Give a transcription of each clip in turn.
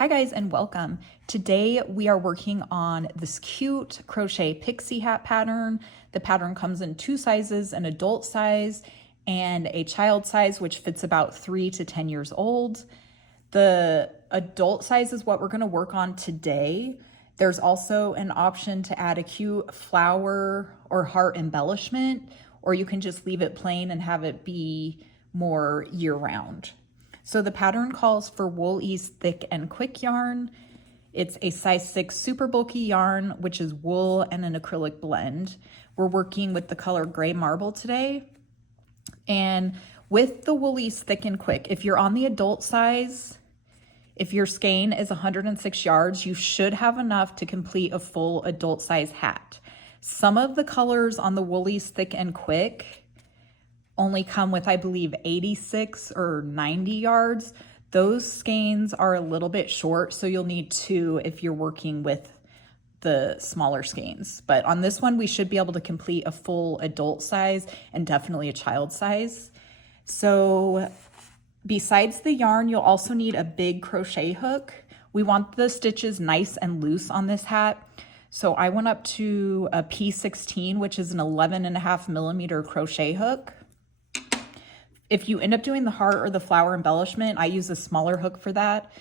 Hi guys and welcome. Today we are working on this cute crochet pixie hat pattern. The pattern comes in two sizes, an adult size and a child size, which fits about 3 to 10 years old. The adult size is what we're going to work on today. There's also an option to add a cute flower or heart embellishment, or you can just leave it plain and have it be more year-round. So the pattern calls for wool ease thick and quick yarn. It's a size 6 super bulky yarn, which is wool and an acrylic blend. We're working with the color gray marble today. And with the wool ease thick and quick, if you're on the adult size, if your skein is 106 yards, you should have enough to complete a full adult size hat. Some of the colors on the wool ease thick and quick only come with, I believe, 86 or 90 yards. Those skeins are a little bit short, so you'll need 2 if you're working with the smaller skeins. But on this one, we should be able to complete a full adult size and definitely a child size. So besides the yarn, you'll also need a big crochet hook. We want the stitches nice and loose on this hat. So I went up to a P16, which is an 11.5 millimeter crochet hook. If you end up doing the heart or the flower embellishment, I use a smaller hook for that.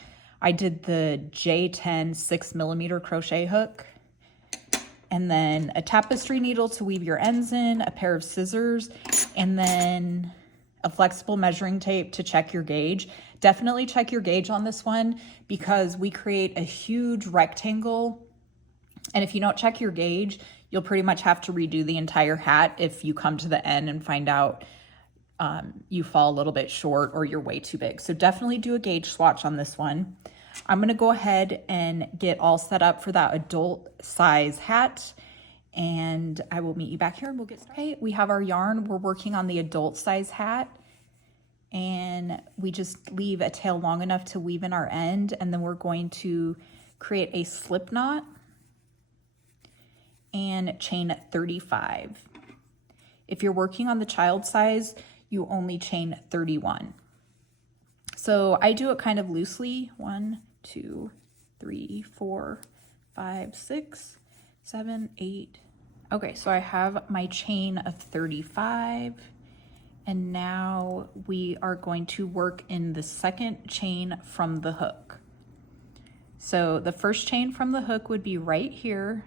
I did the J10 6 millimeter crochet hook, and then a tapestry needle to weave your ends in, a pair of scissors, and then a flexible measuring tape to check your gauge. Definitely check your gauge on this one because we create a huge rectangle. And if you don't check your gauge, you'll pretty much have to redo the entire hat if you come to the end and find out you fall a little bit short or you're way too big. So definitely do a gauge swatch on this one. I'm gonna go ahead and get all set up for that adult size hat, and I will meet you back here and we'll get started. Okay, we have our yarn. We're working on the adult size hat, and we just leave a tail long enough to weave in our end, and then we're going to create a slip knot and chain 35. If you're working on the child size, you only chain 31. So I do it kind of loosely. 1, 2, 3, 4, 5, 6, 7, 8. Okay, so I have my chain of 35, and now we are going to work in the second chain from the hook. So the first chain from the hook would be right here,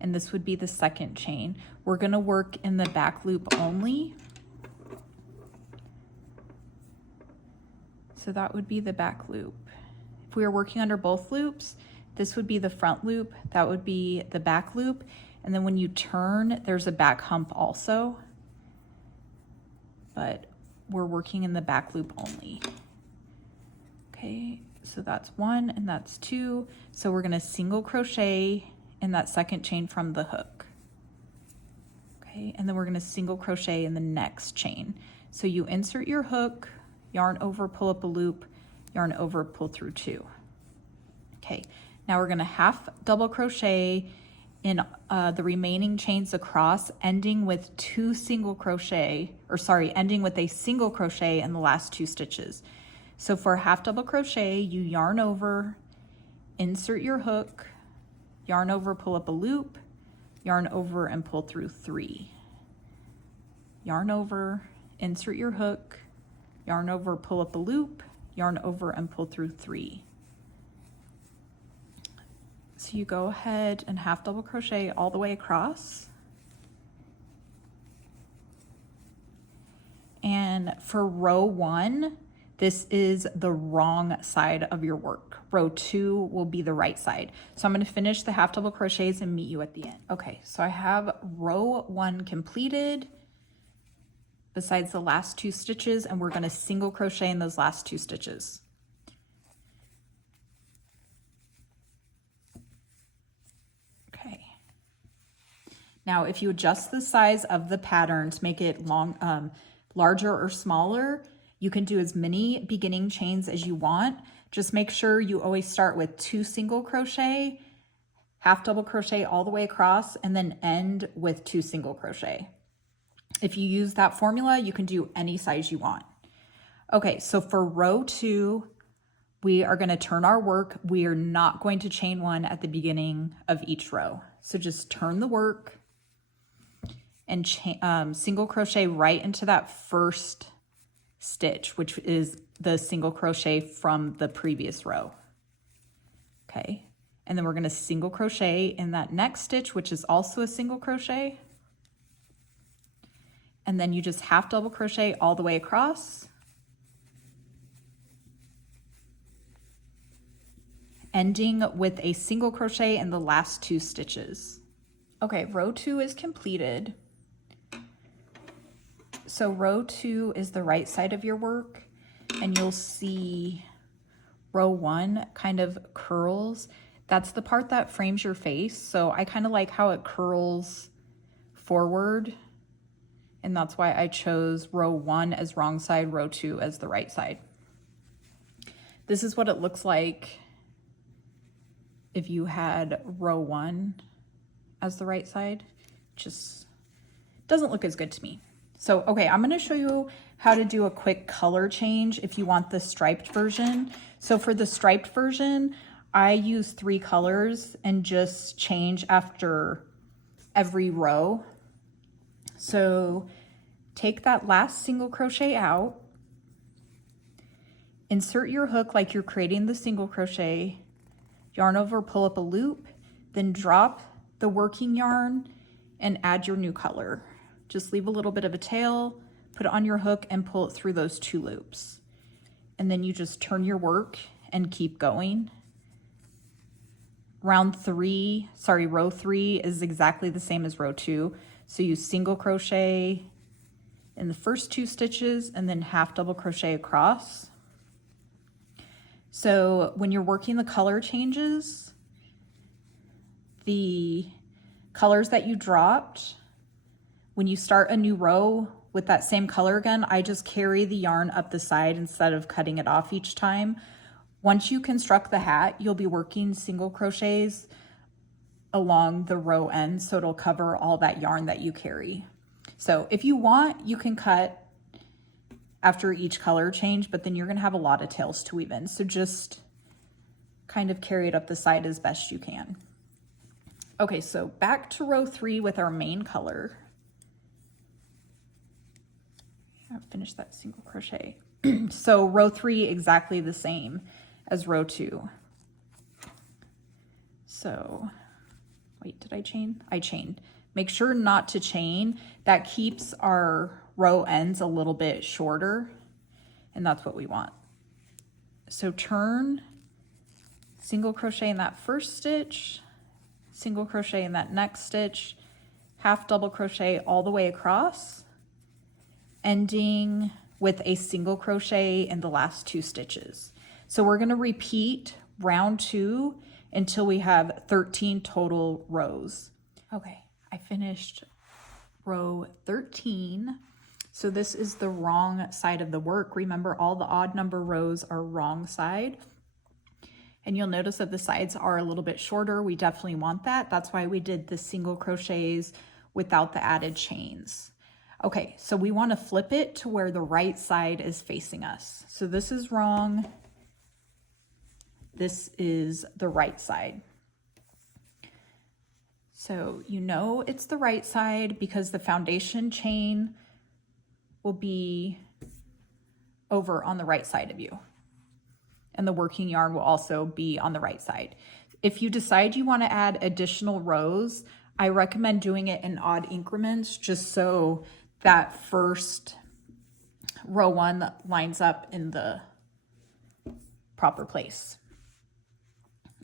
and this would be the second chain. We're gonna work in the back loop only. So that would be the back loop. If we were working under both loops, this would be the front loop, that would be the back loop, and then when you turn, there's a back hump also, but we're working in the back loop only. Okay, so that's 1 and that's 2. So we're gonna single crochet in that second chain from the hook. Okay, and then we're gonna single crochet in the next chain. So you insert your hook, yarn over, pull up a loop, yarn over, pull through 2. Okay, now we're gonna half double crochet in the remaining chains across, ending with ending with a single crochet in the last 2 stitches. So for a half double crochet, you yarn over, insert your hook, yarn over, pull up a loop, yarn over and pull through 3. Yarn over, insert your hook, yarn over, pull up a loop, yarn over and pull through 3. So you go ahead and half double crochet all the way across. And for row 1, this is the wrong side of your work. Row 2 will be the right side. So I'm going to finish the half double crochets and meet you at the end. Okay, so I have row 1 completed besides the last 2 stitches, and we're going to single crochet in those last 2 stitches. Okay. Now, if you adjust the size of the pattern to make it larger or smaller, you can do as many beginning chains as you want. Just make sure you always start with 2 single crochet, half double crochet all the way across, and then end with 2 single crochet. If you use that formula, you can do any size you want. Okay, so for row 2, we are going to turn our work. We are not going to chain one at the beginning of each row. So just turn the work and single crochet right into that first stitch, which is the single crochet from the previous row. Okay. And then we're going to single crochet in that next stitch, which is also a single crochet. And then you just half double crochet all the way across. Ending with a single crochet in the last 2 stitches. Okay, row 2 is completed. So row 2 is the right side of your work, and you'll see row 1 kind of curls. That's the part that frames your face. So I kind of like how it curls forward, and that's why I chose row 1 as wrong side, row 2 as the right side. This is what it looks like if you had row 1 as the right side. Just doesn't look as good to me. So, okay, I'm gonna show you how to do a quick color change if you want the striped version. So for the striped version, I use 3 colors and just change after every row. So take that last single crochet out, insert your hook like you're creating the single crochet, yarn over, pull up a loop, then drop the working yarn and add your new color. Just leave a little bit of a tail, put it on your hook and pull it through those 2 loops. And then you just turn your work and keep going. Row 3 is exactly the same as row 2. So you single crochet in the first 2 stitches and then half double crochet across. So when you're working the color changes, the colors that you dropped, when you start a new row with that same color again, I just carry the yarn up the side instead of cutting it off each time. Once you construct the hat, you'll be working single crochets along the row ends, so it'll cover all that yarn that you carry. So if you want, you can cut after each color change, but then you're gonna have a lot of tails to weave in. So just kind of carry it up the side as best you can. Okay, so back to row 3 with our main color. Finish that single crochet. So row 3 exactly the same as row 2. So wait, did I chain? I chained. Make sure not to chain. That keeps our row ends a little bit shorter, and that's what we want. So turn, single crochet in that first stitch, single crochet in that next stitch, half double crochet all the way across, ending with a single crochet in the last 2 stitches. So we're going to repeat round 2 until we have 13 total rows. Okay, I finished row 13. So this is the wrong side of the work. Remember, all the odd number rows are wrong side. And you'll notice that the sides are a little bit shorter. We definitely want that. That's why we did the single crochets without the added chains. Okay, so we want to flip it to where the right side is facing us. So this is wrong. This is the right side. So you know it's the right side because the foundation chain will be over on the right side of you. And the working yarn will also be on the right side. If you decide you want to add additional rows, I recommend doing it in odd increments just so that first row 1 lines up in the proper place.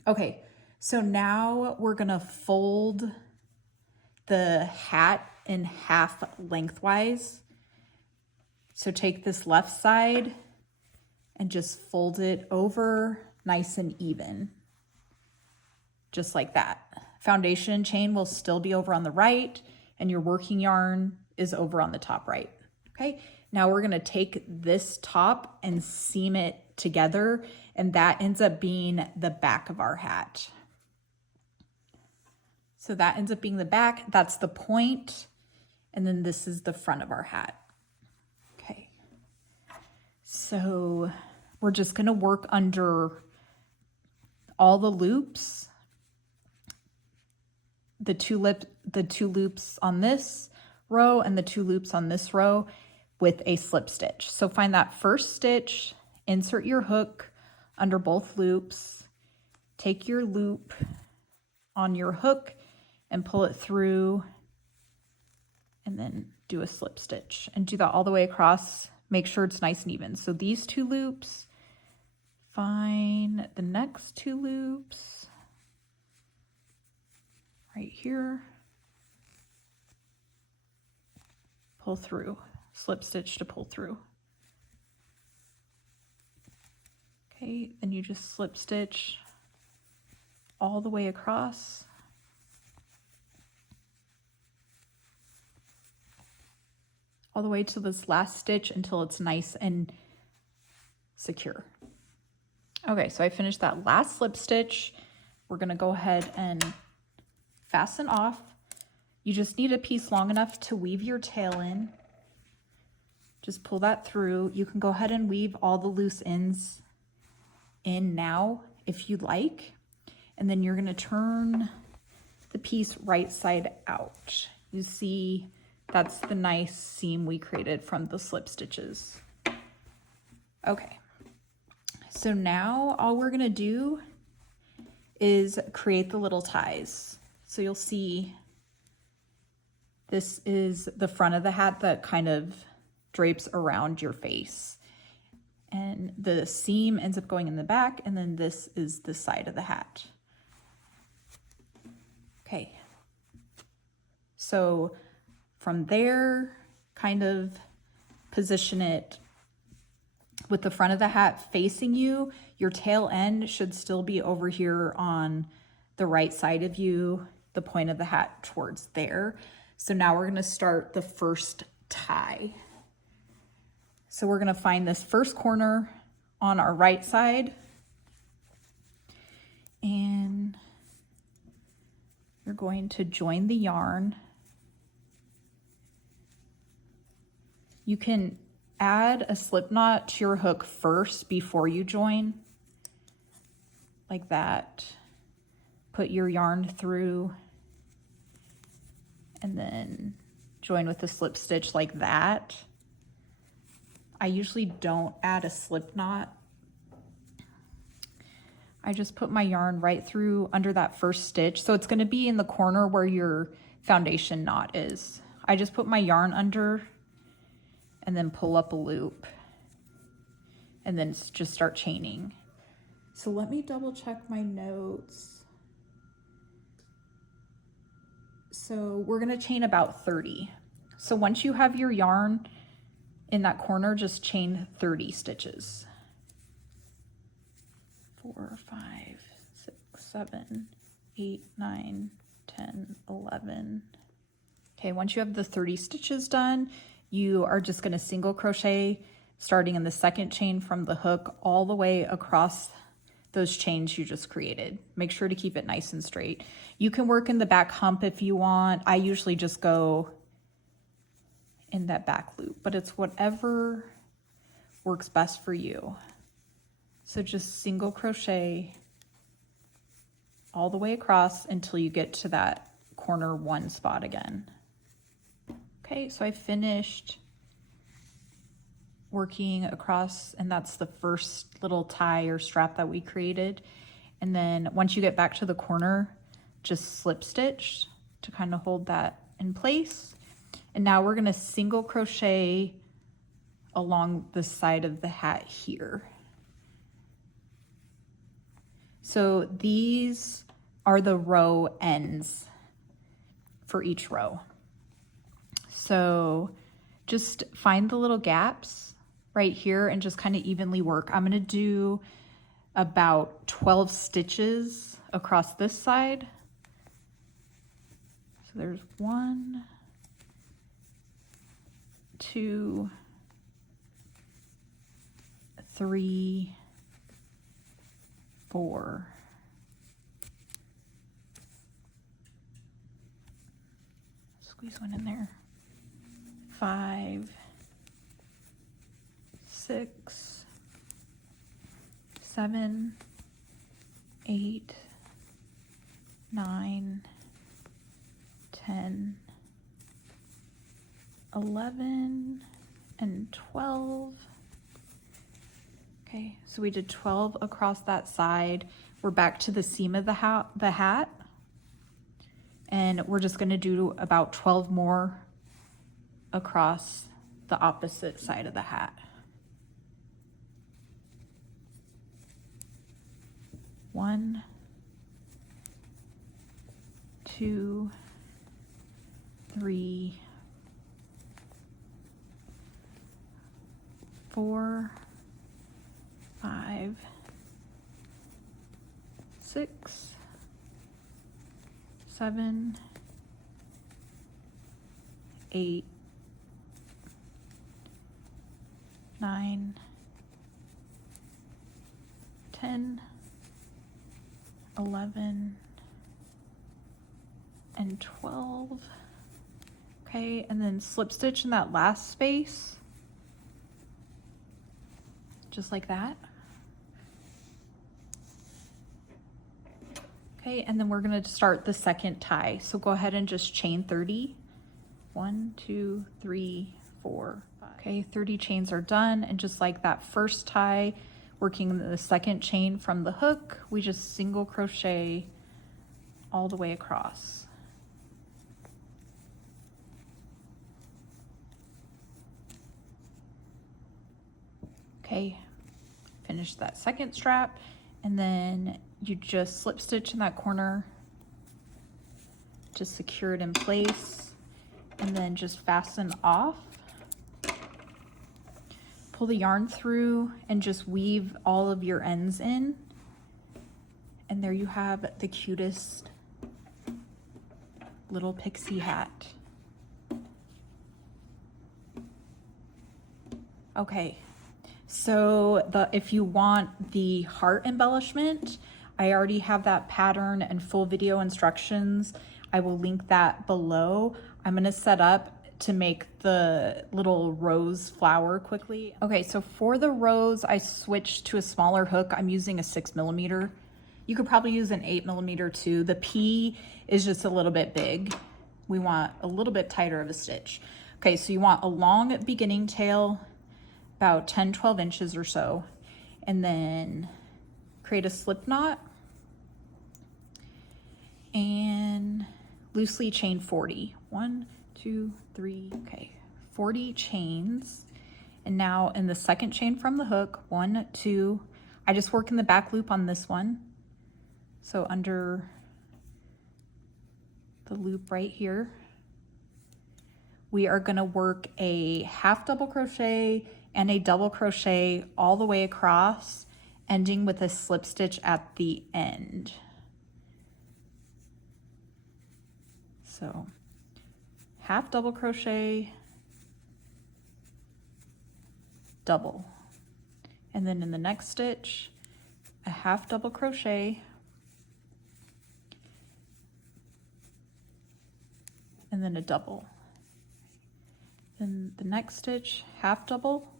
Okay, so now we're gonna fold the hat in half lengthwise. So take this left side and just fold it over nice and even, just like that. Foundation chain will still be over on the right and your working yarn is over on the top right. Okay, now we're gonna take this top and seam it together, and that ends up being the back of our hat. So that ends up being the back, that's the point, and then this is the front of our hat. Okay, so we're just going to work under all the loops, the two loops on this row and the 2 loops on this row with a slip stitch. So find that first stitch, insert your hook under both loops, take your loop on your hook and pull it through, and then do a slip stitch and do that all the way across. Make sure it's nice and even. So these 2 loops, find the next 2 loops right here, pull through, slip stitch to pull through. Okay, then you just slip stitch all the way across. All the way to this last stitch until it's nice and secure. Okay, so I finished that last slip stitch. We're gonna go ahead and fasten off. You just need a piece long enough to weave your tail in. Just pull that through. You can go ahead and weave all the loose ends in now if you'd like. And then you're gonna turn the piece right side out. You see, that's the nice seam we created from the slip stitches. Okay, so now all we're gonna do is create the little ties. So you'll see this is the front of the hat that kind of drapes around your face. And the seam ends up going in the back, and then this is the side of the hat. Okay, so from there, kind of position it with the front of the hat facing you. Your tail end should still be over here on the right side of you, the point of the hat towards there. So now we're gonna start the first tie. So we're gonna find this first corner on our right side, and you're going to join the yarn. You can add a slip knot to your hook first before you join, like that. Put your yarn through and then join with a slip stitch like that. I usually don't add a slip knot. I just put my yarn right through under that first stitch. So it's going to be in the corner where your foundation knot is. I just put my yarn under and then pull up a loop and then just start chaining. So let me double check my notes. So we're gonna chain about 30. So once you have your yarn in that corner, just chain 30 stitches. 4, 5, 6, 7, 8, 9, 10, 11. Okay, once you have the 30 stitches done, you are just going to single crochet starting in the second chain from the hook all the way across those chains you just created. Make sure to keep it nice and straight. You can work in the back hump if you want. I usually just go in that back loop, but it's whatever works best for you. So just single crochet all the way across until you get to that corner 1 spot again. Okay, so I finished working across, and that's the first little tie or strap that we created. And then once you get back to the corner, just slip stitch to kind of hold that in place. And now we're gonna single crochet along the side of the hat here. So these are the row ends for each row. So just find the little gaps right here and just kind of evenly work. I'm gonna do about 12 stitches across this side. So there's 1, 2, 3, 4. Squeeze one in there. 5, 6, 7, 8, 9, 10, 11, and 12. Okay, so we did 12 across that side. We're back to the seam of the hat, and we're just going to do about 12 more across the opposite side of the hat. 1, 2, 3, 4, 5, 6, 7, 8, 9, 10, 11, and 12. Okay, and then slip stitch in that last space, just like that. Okay, and then we're going to start the second tie. So go ahead and just chain 30. 1, 2, 3, 4, 5. Okay, 30 chains are done, and just like that first tie, working the second chain from the hook, we just single crochet all the way across. Okay, finish that second strap, and then you just slip stitch in that corner to secure it in place, and then just fasten off. Pull the yarn through and just weave all of your ends in, and there you have the cutest little pixie hat. Okay, so if you want the heart embellishment, I already have that pattern and full video instructions. I will link that below. I'm gonna set up to make the little rose flower quickly. Okay, so for the rose, I switched to a smaller hook. I'm using a 6mm. You could probably use an 8mm too. The P is just a little bit big. We want a little bit tighter of a stitch. Okay, so you want a long beginning tail, about 10, 12 inches or so, and then create a slip knot and loosely chain 40. 1, 2, 3, okay, 40 chains. And now in the second chain from the hook, 1, 2, I just work in the back loop on this one. So under the loop right here, we are gonna work a half double crochet and a double crochet all the way across, ending with a slip stitch at the end. So half double crochet, double, and then in the next stitch, a half double crochet, and then a double. Then the next stitch, half double,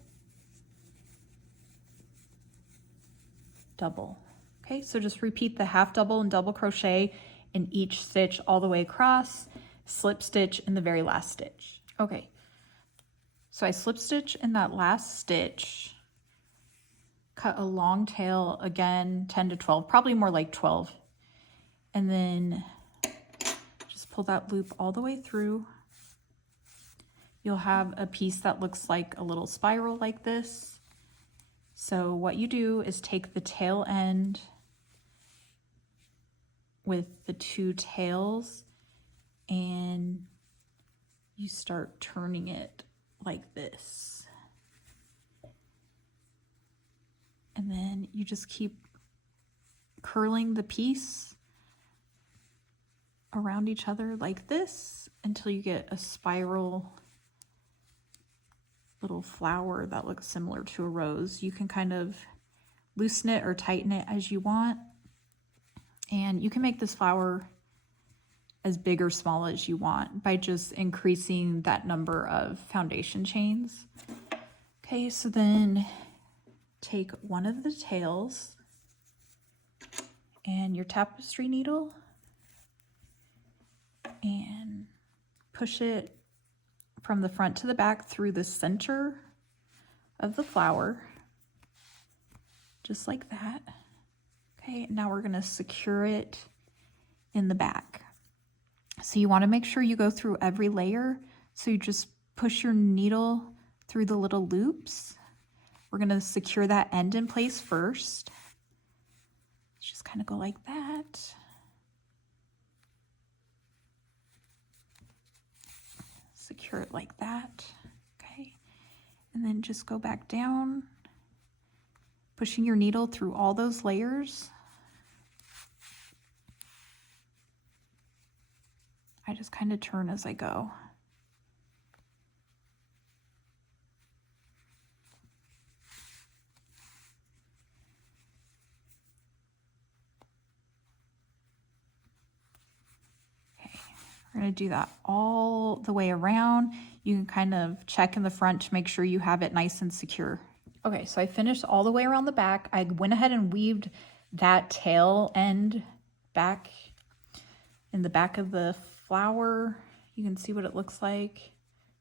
double. Okay, so just repeat the half double and double crochet in each stitch all the way across, slip stitch in the very last stitch. Okay, so I slip stitch in that last stitch, cut a long tail, again 10 to 12, probably more like 12, and then just pull that loop all the way through. You'll have a piece that looks like a little spiral like this. So what you do is take the tail end with the two tails and you start turning it like this. And then you just keep curling the piece around each other like this until you get a spiral little flower that looks similar to a rose. You can kind of loosen it or tighten it as you want. And you can make this flower as big or small as you want by just increasing that number of foundation chains. Okay, so then take one of the tails and your tapestry needle and push it from the front to the back through the center of the flower, just like that. Okay, now we're gonna secure it in the back. So you wanna make sure you go through every layer. So you just push your needle through the little loops. We're gonna secure that end in place first. Just kind of go like that. Secure it like that, okay? And then just go back down, pushing your needle through all those layers. I just kind of turn as I go. We're going to do that all the way around. You can kind of check in the front to make sure you have it nice and secure. Okay, so I finished all the way around the back. I went ahead and weaved that tail end back in the back of the flower. You can see what it looks like.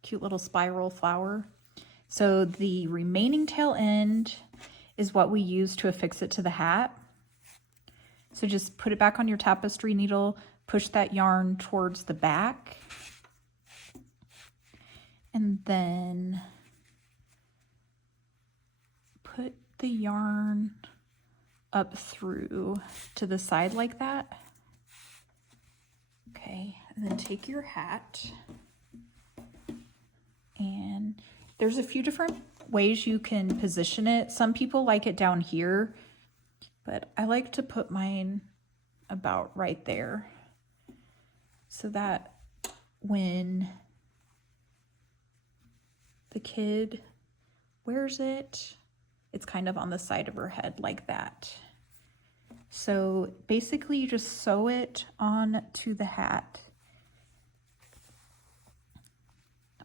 Cute little spiral flower. So the remaining tail end is what we use to affix it to the hat. So just put it back on your tapestry needle, push that yarn towards the back, and then put the yarn up through to the side like that. Okay, and then take your hat, and there's a few different ways you can position it. Some people like it down here, but I like to put mine about right there, so that when the kid wears it, it's kind of on the side of her head like that. So basically you just sew it on to the hat.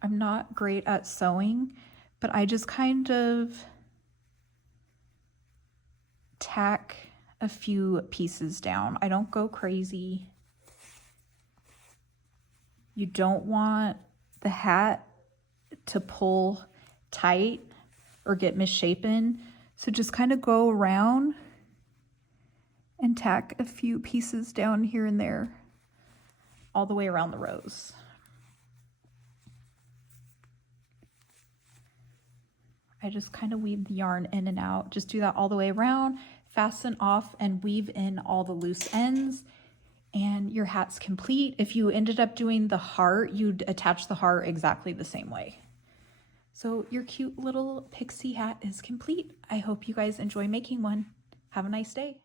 I'm not great at sewing, but I just kind of tack a few pieces down. I don't go crazy. You don't want the hat to pull tight or get misshapen. So just kind of go around and tack a few pieces down here and there, all the way around the rose. I just kind of weave the yarn in and out. Just do that all the way around, fasten off and weave in all the loose ends, and your hat's complete. If you ended up doing the heart, you'd attach the heart exactly the same way. So your cute little pixie hat is complete. I hope you guys enjoy making one. Have a nice day.